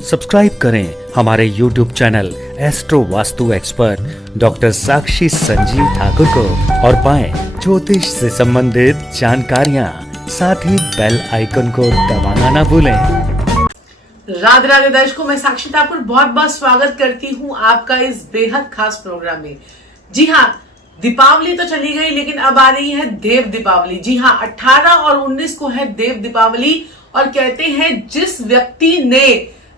Subscribe करें हमारे YouTube channel astro Vastu expert doctor Sakshi Sanjeev Thakur को और पाएं ज्योतिष से संबंधित जानकारियां। साथ ही बेल आइकन को दबाना ना भूलें। राधे राधे दर्शकों, मैं साक्षी ठाकुर बहुत बहुत स्वागत करती हूं आपका इस बेहद खास प्रोग्राम में। जी हाँ, दीपावली तो चली गई, लेकिन अब आ रही है देव दीपावली। जी हाँ, 18 और 19 को है देव दीपावली। और कहते हैं जिस व्यक्ति ने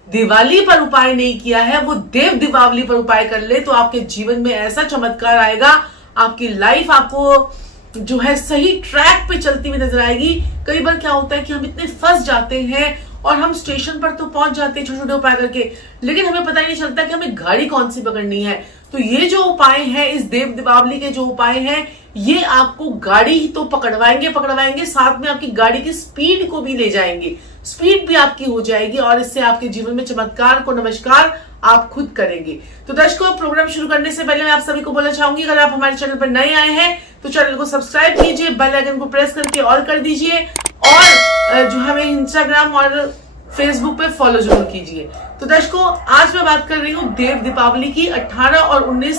दिवाली पर उपाय नहीं किया है वो देव दीपावली पर उपाय कर ले तो आपके जीवन में ऐसा चमत्कार आएगा, आपकी लाइफ आपको जो है सही ट्रैक पे चलती हुई नजर आएगी। कई बार क्या होता है कि हम इतने फंस जाते हैं और हम स्टेशन पर तो पहुंच जाते हैं छोटे छोटे उपाय करके, लेकिन हमें पता ही नहीं चलता कि हमें गाड़ी कौन सी पकड़नी है। तो ये जो उपाय है, इस देव दीपावली के जो उपाय हैं, ये आपको गाड़ी ही तो पकड़वाएंगे, साथ में आपकी गाड़ी की स्पीड को भी ले जाएंगे, स्पीड भी आपकी हो जाएगी और इससे आपके जीवन में चमत्कार को नमस्कार आप खुद करेंगे। तो दर्शकों, प्रोग्राम शुरू करने से पहले मैं आप सभी को बोलना चाहूंगी, अगर आप हमारे चैनल पर नए आए हैं तो चैनल को सब्सक्राइब कीजिए, बेल आइकन को प्रेस करके ऑल कर दीजिए और जो हमें इंस्टाग्राम और फेसबुक पे फॉलो जरूर कीजिए। तो दर्शकों, आज मैं बात कर रही हूँ देव दीपावली की। 18 और 19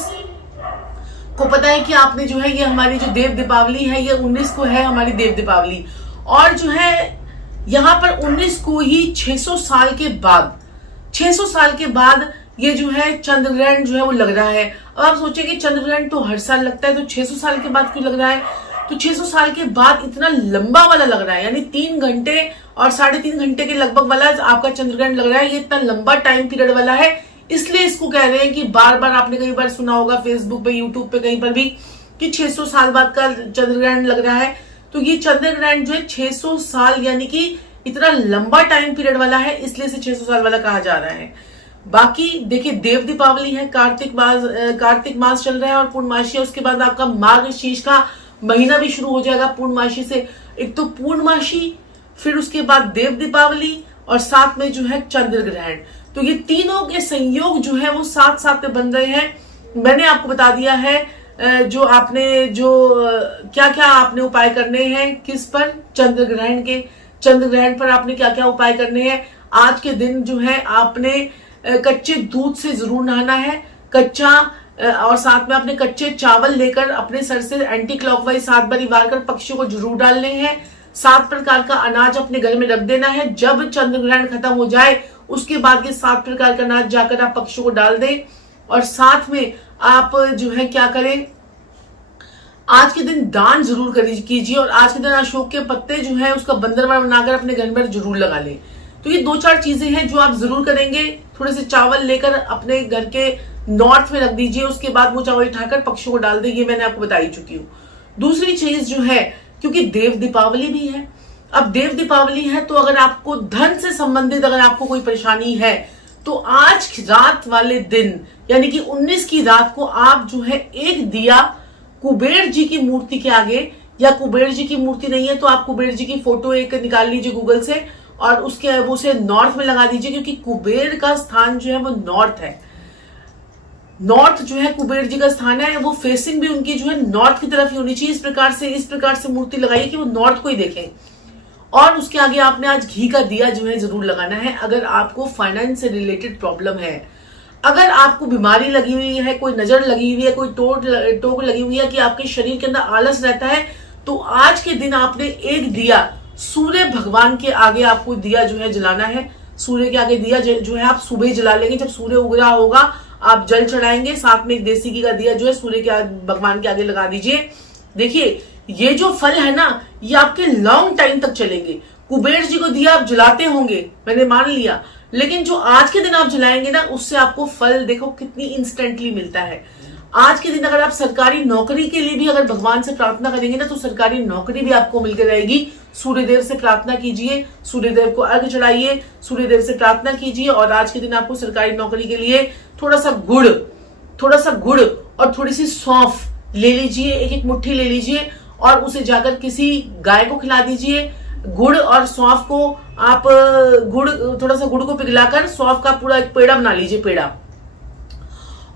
को पता है कि आपने जो है ये हमारी जो देव दीपावली है ये 19 को है हमारी देव दीपावली। और जो है यहाँ पर 19 को ही 600 साल के बाद ये जो है चंद्र ग्रहण जो है वो लग रहा है। अब आप सोचेंगे चंद्र ग्रहण तो हर साल लगता है, तो 600 साल के बाद क्यों लग रहा है? तो 600 साल के बाद इतना लंबा वाला लग रहा है, यानी 3 घंटे और 3.5 घंटे के लगभग वाला आपका चंद्र ग्रहण लग रहा है। ये इतना लंबा टाइम पीरियड वाला है, इसलिए इसको कह रहे हैं कि बार बार आपने कई बार सुना होगा फेसबुक पे, यूट्यूब पे, कहीं पर भी कि 600 साल बाद का चंद्र ग्रहण लग रहा है। तो ये चंद्र ग्रहण जो है 600 साल यानी कि इतना लंबा टाइम पीरियड वाला है, इसलिए इसे 600 साल वाला कहा जा रहा है। बाकी देखिए, देव दीपावली है, कार्तिक मास चल रहा है और पूर्णमासी है। उसके बाद आपका मार्गशीर्ष का महीना भी शुरू हो जाएगा पूर्णमासी से। एक तो पूर्णमासी, फिर उसके बाद देव दीपावली और साथ में जो है चंद्र ग्रहण। तो ये तीनों के संयोग जो है वो साथ साथ में बन रहे हैं। मैंने आपको बता दिया है जो आपने क्या क्या आपने उपाय करने हैं, किस पर? चंद्र ग्रहण के। चंद्र ग्रहण पर आपने क्या क्या उपाय करने हैं। आज के दिन जो है आपने कच्चे दूध से जरूर नहाना है, कच्चा, और साथ में आपने कच्चे चावल लेकर अपने सर से एंटी क्लॉकवाइज 7 बार वार कर पक्षियों को जरूर डालने हैं। 7 प्रकार का अनाज अपने घर में रख देना है। जब चंद्र ग्रहण खत्म हो जाए उसके बाद ये 7 प्रकार का अनाज जाकर आप पक्षियों को डाल दें। और साथ में आप जो है क्या करें, आज के दिन दान जरूर कीजिए और आज के दिन अशोक के पत्ते जो है उसका बंदरवाल बनाकर अपने घर में जरूर लगा लें। तो ये 2-4 चीजें हैं जो आप जरूर करेंगे। थोड़े से चावल लेकर अपने घर के नॉर्थ में रख दीजिए, उसके बाद वो चावल उठाकर पक्षियों को डाल दें, ये मैंने आपको बता ही चुकी हूँ। दूसरी चीज जो है, क्योंकि देव दीपावली भी है, अब देव दीपावली है तो अगर आपको धन से संबंधित अगर आपको कोई परेशानी है तो आज रात वाले दिन यानी कि 19 की रात को आप जो है एक दिया कुबेर जी की मूर्ति के आगे, या कुबेर जी की मूर्ति नहीं है तो आप कुबेर जी की फोटो एक निकाल लीजिए गूगल से और उसके उसे नॉर्थ में लगा दीजिए, क्योंकि कुबेर का स्थान जो है वो नॉर्थ है। नॉर्थ जो है कुबेर जी का स्थान है, वो फेसिंग भी उनकी जो है नॉर्थ की तरफ ही होनी चाहिए। इस प्रकार से मूर्ति लगाइए कि वो नॉर्थ को ही देखें। और उसके आगे आपने आज घी का दिया जो है जरूर लगाना है। अगर आपको फाइनेंस से रिलेटेड प्रॉब्लम है, अगर आपको बीमारी लगी हुई है, कोई नजर लगी हुई है, कोई टोक लगी हुई है कि आपके शरीर के अंदर आलस रहता है, तो आज के दिन आपने एक दिया सूर्य भगवान के आगे आपको दिया जो है जलाना है। सूर्य के आगे दिया जो है आप सुबह जला लेंगे, जब सूर्य उग रहा होगा आप जल चढ़ाएंगे, साथ में एक देसी घी का दिया जो है सूर्य के भगवान के आगे लगा दीजिए। देखिए, ये जो फल है ना, ये आपके लॉन्ग टाइम तक चलेंगे। कुबेर जी को दिया आप जलाते होंगे, मैंने मान लिया, लेकिन जो आज के दिन आप जलाएंगे ना, उससे आपको फल देखो कितनी इंस्टेंटली मिलता है। आज के दिन अगर आप सरकारी नौकरी के लिए भी अगर भगवान से प्रार्थना करेंगे ना, तो सरकारी नौकरी भी आपको मिलकर रहेगी। सूर्यदेव से प्रार्थना कीजिए, सूर्यदेव को अर्घ चढ़ाइए, सूर्यदेव से प्रार्थना कीजिए और आज के दिन आपको सरकारी नौकरी के लिए थोड़ा सा गुड़ और थोड़ी सी सौंफ ले लीजिए, एक मुट्ठी ले लीजिए और उसे जाकर किसी गाय को खिला दीजिए। गुड़ और सौंफ को आप थोड़ा सा गुड़ को पिघलाकर सौंफ का पूरा एक पेड़ा बना लीजिए, पेड़ा,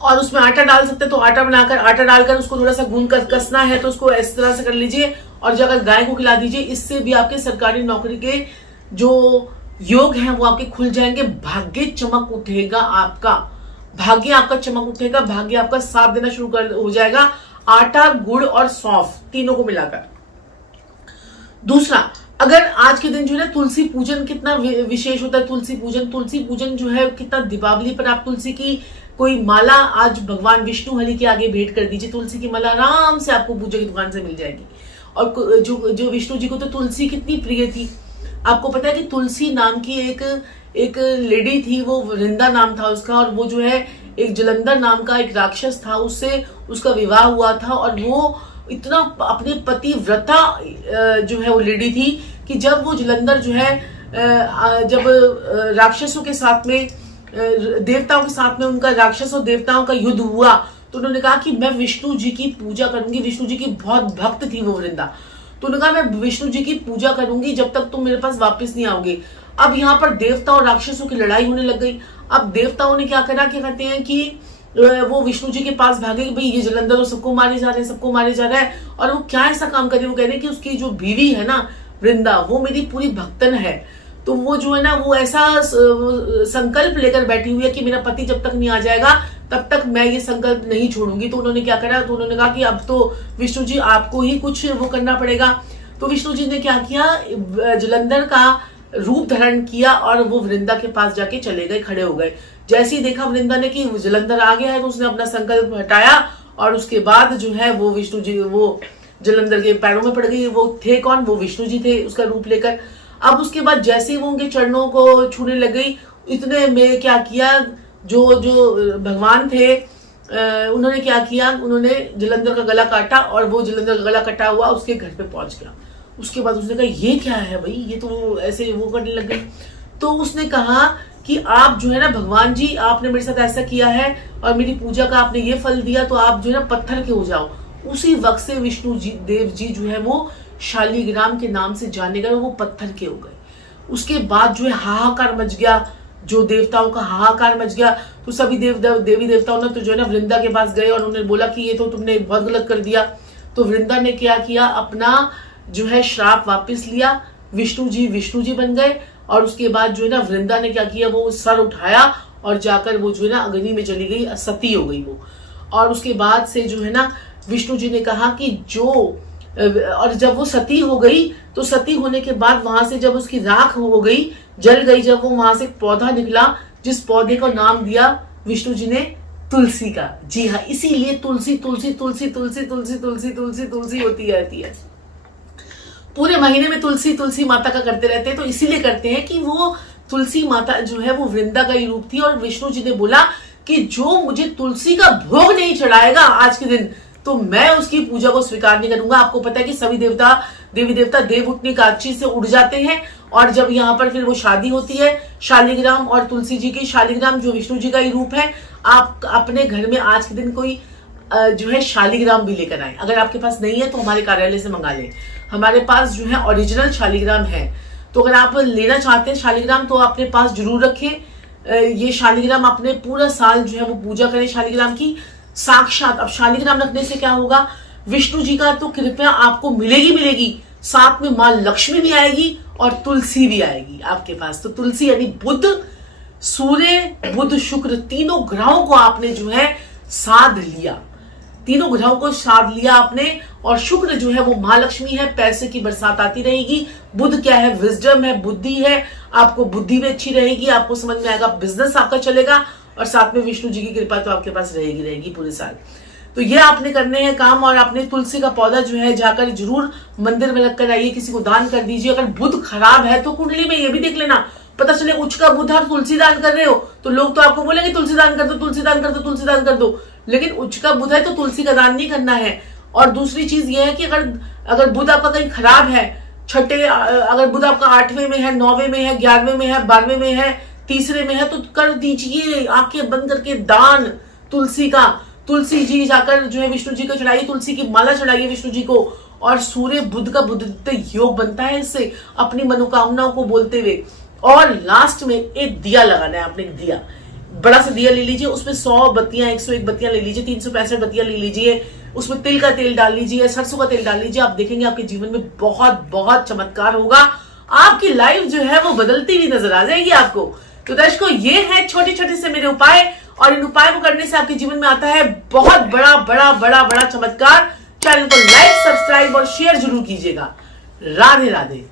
और उसमें आटा डाल सकते हैं तो आटा डालकर उसको थोड़ा सा गूंद कर कसना है तो उसको इस तरह से कर लीजिए और जाकर गाय को खिला दीजिए। इससे भी आपके सरकारी नौकरी के जो योग है वो आपके खुल जाएंगे, भाग्य चमक उठेगा आपका, भाग्य आपका चमक उठेगा, भाग्य आपका साथ देना शुरू कर हो जाएगा, आटा गुड़ और सौंफ तीनों को मिलाकर। दूसरा, अगर आज के दिन जो है ना तुलसी पूजन कितना विशेष होता है, तुलसी पूजन जो है कितना, दीपावली पर आप तुलसी की कोई माला आज भगवान विष्णु हरि के आगे भेंट कर दीजिए, तुलसी की माला आराम से आपको पूजा की दुकान से मिल जाएगी। और जो विष्णु जी को तो तुलसी कितनी प्रिय थी, आपको पता है कि तुलसी नाम की एक लेडी थी, वो वृंदा नाम था उसका, और वो जो है एक जलंधर नाम का एक राक्षस था, उससे उसका विवाह हुआ था, और वो इतना अपने पति व्रता जो है वो लेडी थी कि जब वो जलंधर जो है जब राक्षसों के साथ में देवताओं के साथ में उनका राक्षस और देवताओं का युद्ध हुआ, तो उन्होंने कहा कि मैं विष्णु जी की पूजा करूंगी, विष्णु जी की बहुत भक्त थी वो वृंदा, तो उन्होंने कहा मैं विष्णु जी की पूजा करूंगी जब तक तुम मेरे पास वापस नहीं आओगे। अब यहाँ पर देवता और राक्षसों की लड़ाई होने लग गई। अब देवताओं ने क्या करा, क्या कहते हैं कि वो विष्णु जी के पास भागे कि भाई ये जलंधर तो सबको मारे जा रहे हैं, सबको मारे जा रहा है, और वो क्या ऐसा काम करे, वो कह रहे हैं कि उसकी जो बीवी है ना वृंदा, वो मेरी पूरी भक्तन है, तो वो जो है ना वो ऐसा संकल्प लेकर बैठी हुई है कि मेरा पति जब तक नहीं आ जाएगा तब तक मैं ये संकल्प नहीं छोड़ूंगी। तो उन्होंने क्या करा, तो उन्होंने कहा कि अब तो विष्णु जी आपको ही कुछ वो करना पड़ेगा। तो विष्णु जी ने क्या किया, जलंधर का रूप धारण किया और वो वृंदा के पास जाके चले गए, खड़े हो गए। जैसे ही देखा वृंदा ने कि जलंधर आ गया है, तो उसने अपना संकल्प हटाया, और उसके बाद जो है वो विष्णु जी वो जलंधर के पैरों में पड़ गई। वो थे कौन, वो विष्णु जी थे उसका रूप लेकर। अब उसके बाद जैसे ही वो उनके चरणों को छूने लग गई, इतने में क्या किया, जो भगवान थे उन्होंने क्या किया, उन्होंने जलंधर का गला काटा, और वो जलंधर का गला कटा हुआ उसके घर पे पहुंच गया। उसके बाद उसने कहा ये क्या है भाई, ये तो ऐसे वो करने लग गई। तो उसने कहा कि आप जो है ना भगवान जी, आपने मेरे साथ ऐसा किया है और मेरी पूजा का आपने ये फल दिया, तो आप जो है ना पत्थर के हो जाओ। उसी वक्त से विष्णु जी देव जी जो है वो शालिग्राम के नाम से जाने गए, वो पत्थर के हो गए। उसके बाद जो है हाहाकार मच गया, जो देवताओं का हाहाकार मच गया। तो सभी देवी देवताओं ने तो जो है ना वृंदा के पास गए और उन्होंने बोला कि ये तो तुमने बहुत गलत कर दिया। तो वृंदा ने क्या किया, अपना जो है श्राप वापस लिया, विष्णु जी बन गए। और उसके बाद जो है ना वृंदा ने क्या किया, वो सर उठाया और जाकर वो जो है ना अग्नि में चली गई, सती हो गई वो। और उसके बाद से जो है ना विष्णु जी ने कहा कि और जब वो सती हो गई, तो सती होने के बाद वहां से जब उसकी राख हो गई, जल गई, जब वो वहां से एक पौधा निकला, जिस पौधे का नाम दिया विष्णु जी ने तुलसी का। जी हाँ, इसीलिए तुलसी तुलसी तुलसी तुलसी तुलसी तुलसी तुलसी तुलसी होती रहती है। पूरे महीने में तुलसी तुलसी माता का करते रहते हैं। तो इसीलिए करते हैं कि वो तुलसी माता जो है वो वृंदा का ही रूप थी, और विष्णु जी ने बोला कि जो मुझे तुलसी का भोग नहीं चढ़ाएगा आज के दिन, तो मैं उसकी पूजा को स्वीकार नहीं करूंगा। आपको पता है कि सभी देवी देवता देव उठनी काची से उड़ जाते हैं, और जब यहाँ पर फिर वो शादी होती है शालिग्राम और तुलसी जी की। शालिग्राम जो विष्णु जी का ही रूप है। आप अपने घर में आज के दिन कोई जो है शालिग्राम भी लेकर आए। अगर आपके पास नहीं है तो हमारे कार्यालय से मंगा लें, हमारे पास जो है ओरिजिनल शालिग्राम है। तो अगर आप लेना चाहते हैं शालिग्राम, तो अपने पास जरूर रखें। ये शालिग्राम अपने पूरा साल जो है वो पूजा करें शालिग्राम की साक्षात। अब शालिग्राम रखने से क्या होगा, विष्णु जी का तो कृपया आपको मिलेगी, साथ में मां लक्ष्मी भी आएगी और तुलसी भी आएगी आपके पास। तो तुलसी यानी बुध, सूर्य, बुध, शुक्र, तीनों ग्रहों को आपने जो है साध लिया, तीनों ग्रहों को साध लिया आपने। और शुक्र जो है वो महालक्ष्मी है, पैसे की बरसात आती रहेगी। बुध क्या है, विजडम है, बुद्धि है, आपको बुद्धि भी अच्छी रहेगी, आपको समझ में आएगा, बिजनेस आपका चलेगा, और साथ में विष्णु जी की कृपा तो आपके पास रहेगी पूरे साल। तो ये आपने करने हैं काम। और आपने तुलसी का पौधा जो है जाकर जरूर मंदिर में रखकर आइए, किसी को दान कर दीजिए। अगर बुध खराब है तो कुंडली में ये भी देख लेना, पता चले उच्च का बुध और तुलसी दान कर रहे हो, तो लोग तो आपको बोलेंगे तुलसी दान कर दो, तुलसी दान कर दो, तुलसी दान कर दो, लेकिन उच्च का बुध है तो तुलसी का दान नहीं करना है। और दूसरी चीज ये है कि अगर बुध आपका कहीं खराब है, छठे, अगर बुध आपका 8वें में है, 9वें में है, 11वें में है, 12वें में है, तीसरे में है, तो कर दीजिए आंखें बंद करके दान तुलसी का। तुलसी जी जाकर जो है विष्णु जी को चढ़ाइए, तुलसी की माला चढ़ाइए विष्णु जी को। और सूर्य बुध का बुध योग बनता है इससे, अपनी मनोकामनाओं को बोलते हुए। और लास्ट में एक दिया लगाना है आपने, एक दिया, बड़ा सा दिया ले लीजिए, उसमें 100 बत्तियां, 101 बत्तियां ले लीजिए, 365 बत्तियां ले लीजिए, उसमें तिल का तेल डाल लीजिए, सरसों का तेल डाल लीजिए। आप देखेंगे आपके जीवन में बहुत बहुत चमत्कार होगा। आपकी लाइफ जो है वो बदलती हुई नजर आ जाएगी आपको। तो दर्शकों, ये है छोटे छोटे से मेरे उपाय, और इन उपाय को करने से आपके जीवन में आता है बहुत बड़ा बड़ा बड़ा बड़ा चमत्कार। चैनल को लाइक, सब्सक्राइब और शेयर जरूर कीजिएगा। राधे राधे।